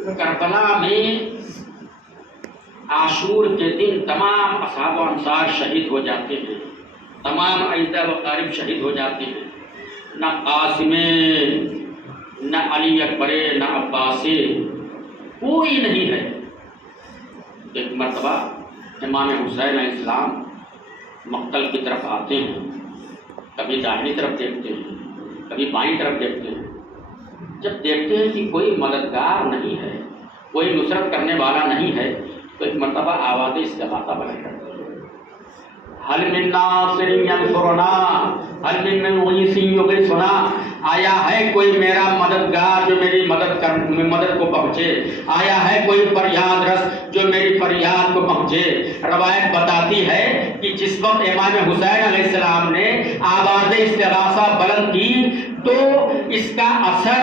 کربلا میں عاشور کے دن تمام اصحاب و انصار شہید ہو جاتے ہیں، تمام اعزا و اقارب شہید ہو جاتے ہیں، نہ قاسم نہ علی اکبر نہ عباس کوئی نہیں ہے۔ ایک مرتبہ امام حسین علیہ السلام مقتل کی طرف آتے ہیں، کبھی داہنی طرف دیکھتے ہیں، کبھی بائیں طرف دیکھتے ہیں۔ جب دیکھتے ہیں کہ کوئی مددگار نہیں ہے، کوئی نصرت کرنے والا نہیں ہے، تو ایک مرتبہ آواز استغاثہ بلند کرتے ہیں، حل من ناصر ینصرنا حل من مغیث یغیثنا، آیا ہے کوئی میرا مددگار جو میری مدد کو پہنچے، آیا ہے کوئی فریاد رس جو میری فریاد کو پہنچے۔ روایت بتاتی ہے کہ جس وقت امام حسین علیہ السلام نے آواز استغاثہ بلند کی تو اس کا اثر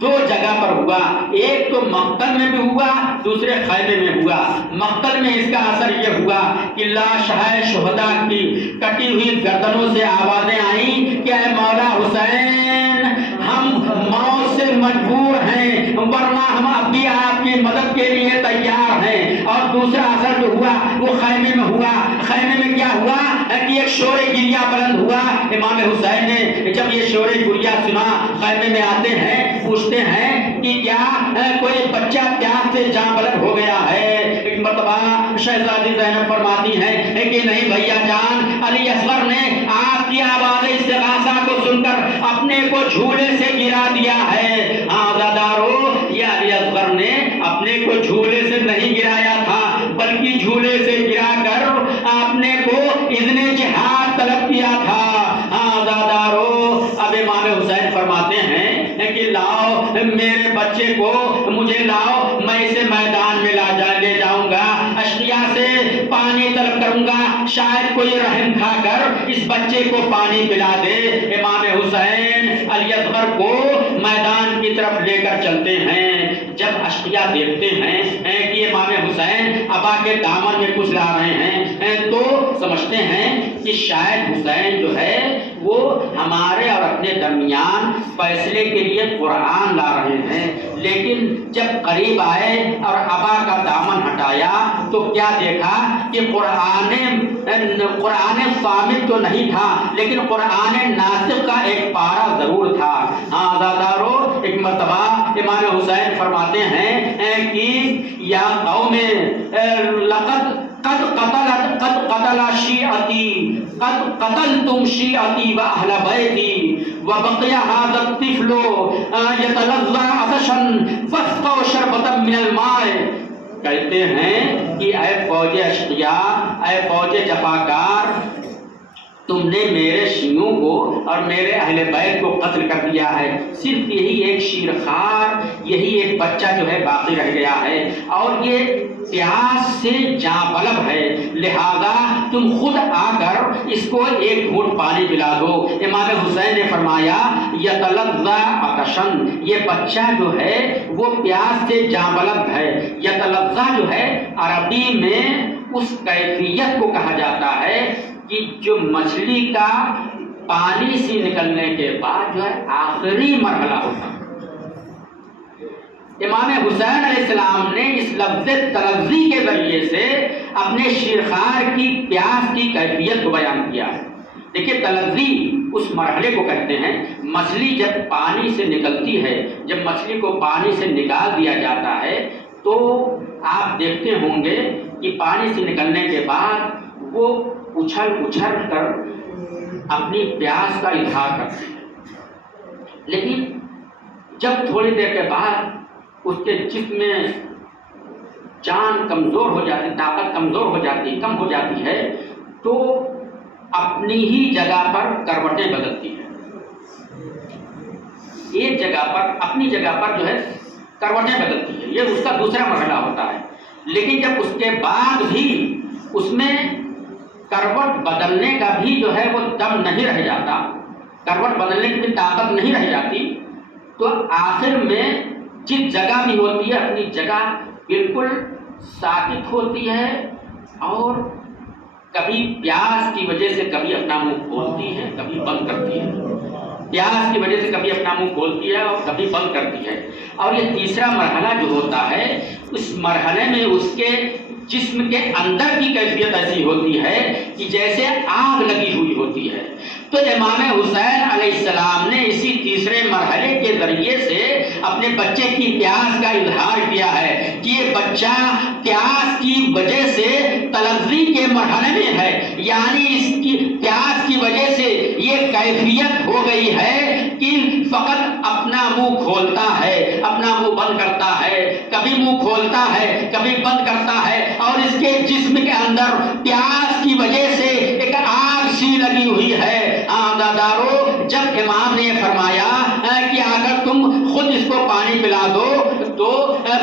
دو جگہ پر ہوا، ایک تو مقتل میں بھی ہوا، دوسرے خیمے میں ہوا۔ مقتل میں اس کا اثر یہ ہوا کہ لاشہائے شہداء کی کٹی ہوئی گردنوں سے آوازیں آئیں کہ اے مولا حسین، ہم موت سے مجبور ہیں ورنہ ہم اب بھی آپ کی مدد کے لیے تیار ہیں۔ اور دوسرا اثر جو ہوا وہ خیمے میں ہوا۔ خیمے میں کیا ہوا کہ ایک شور گریہ بلند ہوا۔ امام حسین نے جب یہ شور گریہ سنا، خیمے میں آتے ہیں، پوچھتے ہیں کہ کیا کوئی بچہ پیاس سے جاں بلد ہو گیا ہے؟ ایک مرتبہ شہزادی زینب فرماتی ہیں کہ نہیں بھیا جان، علی اصغر نے آپ کی آواز استغاثہ کو سن کر اپنے کو جھولے سے گرا دیا ہے۔ آزادارو، یہ علی اصغر نے اپنے کو جھولے سے نہیں گرایا تھا، بلکہ جھولے سے گرا کر اپنے کو اذن جہاد طلب کیا تھا۔ آزادارو، اب امام حسین فرماتے ہیں کہ لاؤ میرے بچے کو، مجھے لاؤ، میں اسے میدان میں لے جاؤں گا، اشقیاء سے پانی طلب کروں گا، شاید کوئی رحم کھا کر اس بچے کو پانی پلا دے۔ امام حسین علی اصغر کو میدان کی طرف لے کر چلتے ہیں۔ جب اشقیاء دیکھتے ہیں کہ امام حسین ابا کے دامن میں کچھ لا رہے ہیں تو سمجھتے ہیں کہ شاید حسین جو ہے وہ ہمارے اور اپنے درمیان فیصلے کے لیے قرآن لا رہے ہیں۔ لیکن جب قریب آئے اور ابا کا دامن ہٹایا تو کیا دیکھا کہ قرآن صامت تو نہیں تھا، لیکن قرآن ناطق کا ایک پارہ ضرور تھا۔ آزادارو، ایک مرتبہ امام حسین فرماتے ہیں کہ یا قوم قد قتل شیعتی قد قتلتم شیعتی و اہل بیتی وبقی هذا الطفل یتلظى عطشا فاسقوا شربة من الماء۔ کہتے ہیں کہ اے فوج اشقیاء، اے فوج جفاکار، تم نے میرے شیعوں کو اور میرے اہل بیت کو قتل کر دیا ہے، صرف یہی ایک شیرخوار، یہی ایک بچہ جو ہے باقی رہ گیا ہے، اور یہ پیاس سے جاں بلب ہے، لہذا تم خود آ کر اس کو ایک گھونٹ پانی پلا دو۔ امام حسین نے فرمایا یتلظى عطشا، یہ بچہ جو ہے وہ پیاس سے جاں بلب ہے۔ یتلظى جو ہے عربی میں اس کیفیت کو کہا جاتا ہے کہ جو مچھلی کا پانی سے نکلنے کے بعد جو ہے آخری مرحلہ ہوتا ہے۔ امام حسین علیہ السلام نے اس لفظ تلظی کے ذریعے سے اپنے شیرخوار کی پیاس کی کیفیت کو بیان کیا ہے۔ دیکھیے، تلظی اس مرحلے کو کہتے ہیں، مچھلی جب پانی سے نکلتی ہے، جب مچھلی کو پانی سے نکال دیا جاتا ہے تو آپ دیکھتے ہوں گے کہ پانی سے نکلنے کے بعد وہ اچھل کر اپنی پیاس کا اظہار کرتے ہیں، لیکن جب تھوڑی دیر کے بعد اس کے جسم میں جان کمزور ہو جاتی، طاقت کمزور ہو جاتی، کم ہو جاتی ہے، تو اپنی ہی جگہ پر کروٹیں بدلتی ہے۔ ایک جگہ پر، اپنی جگہ پر جو ہے کروٹیں بدلتی ہے، یہ اس کا دوسرا مرحلہ ہوتا ہے۔ لیکن جب اس کے بعد بھی اس میں کروٹ بدلنے کا بھی جو ہے وہ دم نہیں رہ جاتا، کروٹ بدلنے کی بھی طاقت نہیں رہ جاتی، تو آخر میں جس جگہ بھی ہوتی ہے اپنی جگہ بالکل ساکت ہوتی ہے، اور کبھی پیاس کی وجہ سے کبھی اپنا منہ کھولتی ہے، کبھی بند کرتی ہے۔ پیاس کی وجہ سے کبھی اپنا منہ کھولتی ہے اور کبھی بند کرتی ہے. اور یہ تیسرا مرحلہ جو ہوتا ہے اس مرحلے میں اس کے جسم کے اندر کی کیفیت ایسی ہوتی ہے کہ جیسے آگ لگی ہوئی ہوتی ہے. تو امام حسین علیہ السلام نے اسی تیسرے مرحلے کے ذریعے سے اپنے بچے کی پیاس کا اظہار کیا ہے کہ یہ بچہ پیاس کی وجہ سے تلظی کے مرحلے میں ہے، یعنی اس کی پیاس کی وجہ سے یہ کیفیت ہو گئی ہے کہ فقط اپنا منہ کھولتا ہے، اپنا منہ بند کرتا ہے، کبھی منہ کھولتا ہے کبھی بند کرتا ہے، اور اس کے جسم کے اندر پیاس کی وجہ سے ایک آگ سی لگی ہوئی ہے. دادارو، جب امام نے فرمایا کہ اگر تم خود اس کو پانی پلا دو تو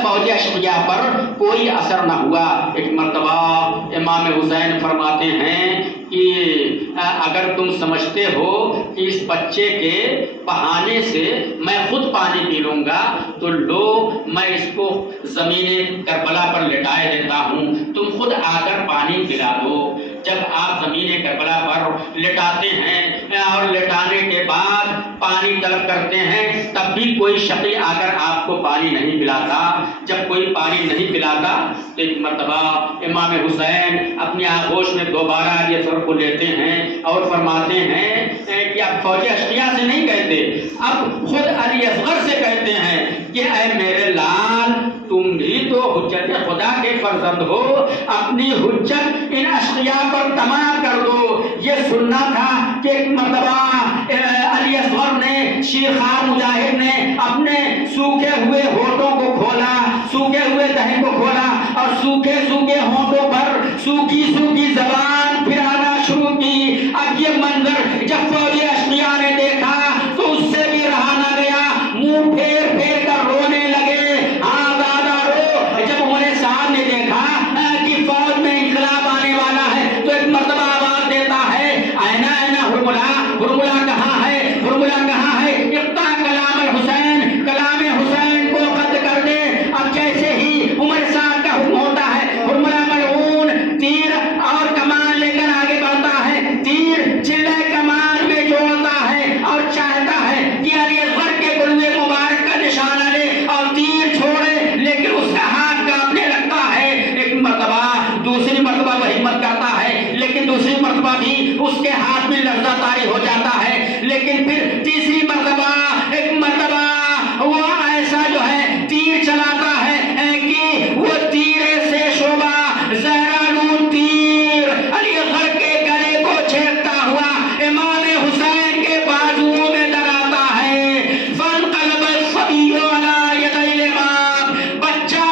فوج اشقیاء پر کوئی اثر نہ ہوا. ایک مرتبہ امام حسین فرماتے ہیں کہ اگر تم سمجھتے ہو کہ اس بچے کے بہانے سے میں خود پانی پی لوں گا تو لو، میں اس کو زمین کربلا پر لٹائے دیتا ہوں، تم خود آ کر پانی پلا دو. جب آپ زمین کربلا پر لٹاتے ہیں اور لٹانے کے بعد پانی طلب کرتے ہیں تب بھی کوئی شقی آ کر آپ کو پانی نہیں پلاتا. جب کوئی پانی نہیں پلاتا تو ایک مرتبہ امام حسین اپنی آغوش میں دوبارہ یہ سر کو لیتے ہیں اور فرماتے ہیں کہ اب فوج اشقیاء سے نہیں کہتے، اب خود علی اصغر سے کہتے ہیں کہ اے میرے لال، تم بھی تو حجت خدا کے فرزند ہو، اپنی حجت ان اشقیاء پر تمام کر دو. یہ سننا تھا کہ ایک مرتبہ علی اصغر نے، شیرخوار مجاہد نے اپنے سوکھے ہوئے ہونٹوں کو کھولا، سوکھے ہوئے دہن کو کھولا اور سوکھے سوکھے ہونٹوں پر سوکھی سوکھی زبان پھرانا شروع کی. اب یہ منظر جب فوج اشقیاء نے دیکھا تو اس سے بھی رہا نہ گیا، منہ پھیر پھیر کر رونے لگے. جب انہوں نے صاحب نے دیکھا کہ فوج میں انقلاب آنے والا ہے تو ایک مرتبہ آواز دیتا ہے، اینا اینا ہرملا، ہرملا کہاں ہے، ہرملا کہاں ہے، اقرا کلام الحسین، کلام حسین کو قد کر دے. اب جیسے ہی عمر صاحب کا حکم ہوتا ہے، ہرملا ملعون تیر اور کمان لے کر آگے بڑھتا ہے، تیر چلے کمان میں جوڑتا ہے اور چاہتا ہے کہ علی اصغر کے گلوے مبارک کا نشانہ لے اور تیر چھوڑے، لیکن اس کا ہاتھ کانپنے لگتا ہے. ایک مرتبہ دوسری مرتبہ وہ ہمت کرتا ہے، لیکن دوسری مرتبہ بھی اس کے ہاتھ میں لرزہ طاری ہو جاتا ہے. لیکن پھر تیسری مرتبہ ایک مرتبہ وہ ایسا جو ہے تیر چلاتا ہے کہ وہ تیر سے شعبہ زہرانون تیر علی اصغر کے گلے کو چھیدتا ہوا امام حسین کے بازوؤں میں دراتا ہے. فانقلب الصبی علی یدی الامام، بچہ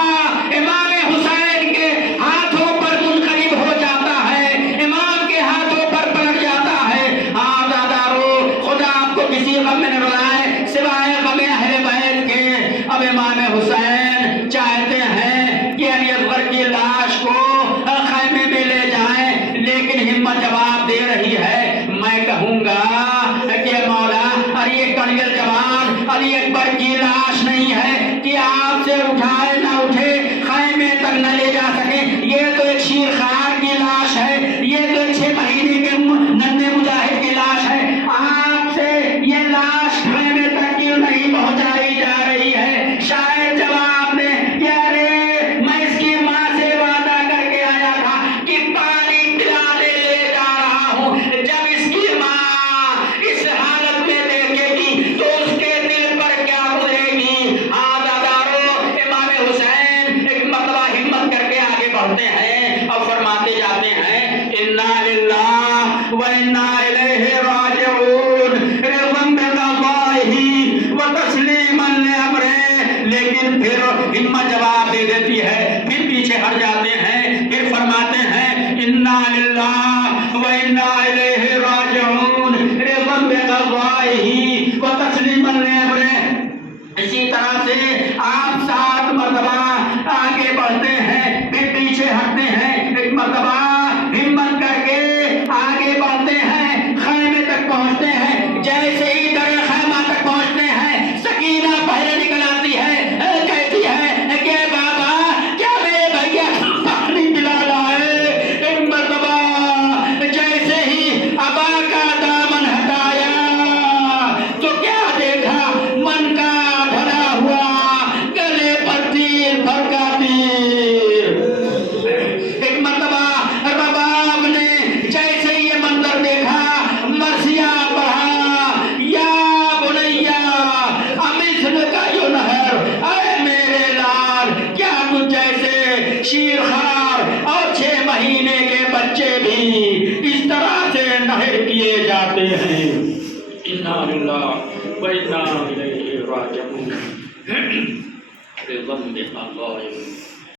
امام حسین کے ہاتھوں پر منقلب ہو جاتا ہے، امام کے ہاتھوں پر پلٹ جاتا ہے. دادارو، خدا آپ کو کسی غم میں نہ رلائے سوائے غم اہل بیت کے. اب امام حسین چاہتے ہیں کہ علی اصغر کی لاش کو خیمے میں لے جائیں، لیکن ہمت جواب دے رہی ہے، میں کہوں گا کہ مولا، ارے یہ کڑیل جوان علی اکبر کی لاش نہیں ہے کہ آپ سے اٹھائے نہ اٹھے، خیمے تک نہ لے جا سکے. یہ تو ایک شیرخوار کی لاش ہے، یہ تو ایک 6 مہینے کے ننھے مجاہد کی لاش ہے. آپ سے یہ لاش خیمے تک کیوں نہیں پہنچائی جا رہی ہے؟ شاید جواب نے کہ ارے میں اس کی ماں سے وعدہ کر کے آیا تھا کہ پانی پلانے لے جا رہا ہوں. جب اس کی ماں اس حالت میں دیکھے گی تو اس کے دل پر کیا گزرے گی؟ دادارو، امام حسین ایک مرتبہ ہمت کر کے آگے بڑھتے ہیں اور فرماتے جاتے ہیں، انا للہ و انا الیہ راجعون، رضا بقضائہ و تسلیما لامرہ. لیکن پھر ہمت جواب دے دیتی ہے، پھر پیچھے ہٹ جاتے ہیں، پھر فرماتے ہیں انا للہ و انا الیہ راجعون، رضا بقضائہ و تسلیما لامرہ. اسی طرح سے آپ 7 مرتبہ آگے بڑھتے ہیں، پھر پیچھے ہٹتے ہیں، ایک مرتبہ ہمت کر کے آگے بڑھتے ہیں، خیمے تک پہنچتے ہیں. جیسے ہی در خیمہ تک پہنچتے ہیں، سکینہ پہلے نکل آتی ہے، کہتی ہے کہ بابا کیا میرے بھیا پانی پلا لائے. ایک مرتبہ جیسے ہی ابا کا دامن ہٹایا تو جاتے ہیں انا للہ و انا الیہ راجعون بذنب اللہ